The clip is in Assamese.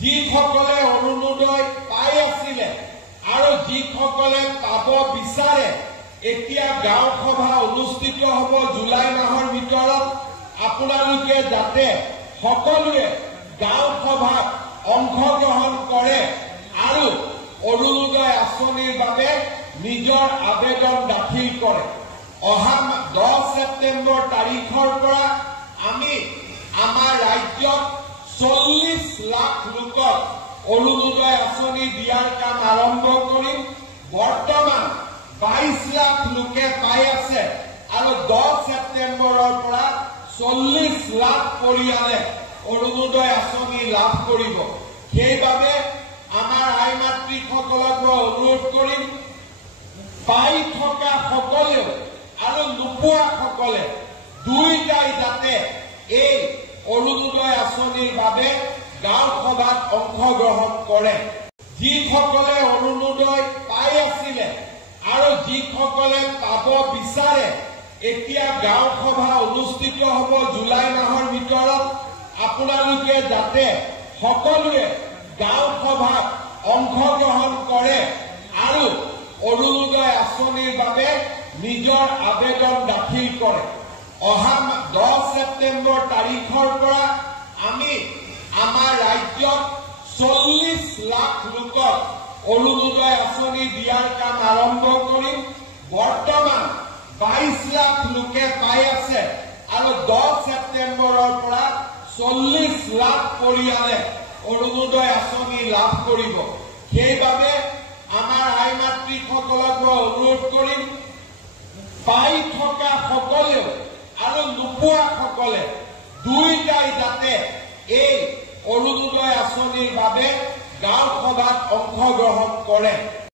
যিসকলে অৰুণোদয় পাই আছিলে আৰু যিসকলে পাব বিচাৰে এতিয়া গাঁও সভা অনুষ্ঠিত হ'ব জুলাই মাহৰ ভিতৰত আপোনালোকে যাতে সকলোৱে গাঁও সভাত অংশগ্ৰহণ কৰে আৰু অৰুণোদয় আঁচনিৰ বাবে নিজৰ আবেদন দাখিল কৰে। অহা 10 ছেপ্টেম্বৰ তাৰিখৰ পৰা আমি আমাৰ ৰাজ্যত 40 লাখ লোকক অৰুণোদয় আঁচনি দিয়াৰ কাম আৰম্ভ কৰিম। বৰ্তমান 22 লাখ লোকে পাই আছে আৰু 10 ছেপ্টেম্বৰৰ পৰা 40 লাখ পৰিয়ালে অৰুণোদয় আঁচনি লাভ কৰিব। সেইবাবে আমাৰ আই মাতৃসকলক মই অনুৰোধ কৰিম, পাই থকা সকলেও আৰু নোপোৱা সকলে দুইটাই যাতে এই অৰুণোদয় আঁচনিৰ বাবে গাঁও সভাত অংশগ্ৰহণ কৰে। যিসকলে অৰুণোদয় পাই আছিলে আৰু যিসকলে পাব বিচাৰে এতিয়া গাঁও সভা অনুষ্ঠিত হ'ব জুলাই মাহৰ ভিতৰত আপোনালোকে যাতে সকলোৱে গাঁও সভাত অংশগ্ৰহণ কৰে আৰু অৰুণোদয় আঁচনিৰ বাবে নিজৰ আবেদন দাখিল কৰে। অহা 10 ছেপ্টেম্বৰ তাৰিখৰ পৰা আমি আমাৰ ৰাজ্যত 40 লাখ লোকক অৰুণোদয় আঁচনি দিয়াৰ কাম আৰম্ভ কৰিম। বৰ্তমান 22 লাখ লোকে পাই আছে আৰু 10 ছেপ্টেম্বৰৰ পৰা 40 লাখ পৰিয়ালে অৰুণোদয় আঁচনি লাভ কৰিব। সেইবাবে আমাৰ আই মাতৃসকলক মই অনুৰোধ কৰিম, পাই থকা সকলেও আৰু নোপোৱা সকলে দুইটাই যাতে এই অৰুণোদয় আঁচনিৰ বাবে গাঁও সভাত অংশগ্ৰহণ কৰে।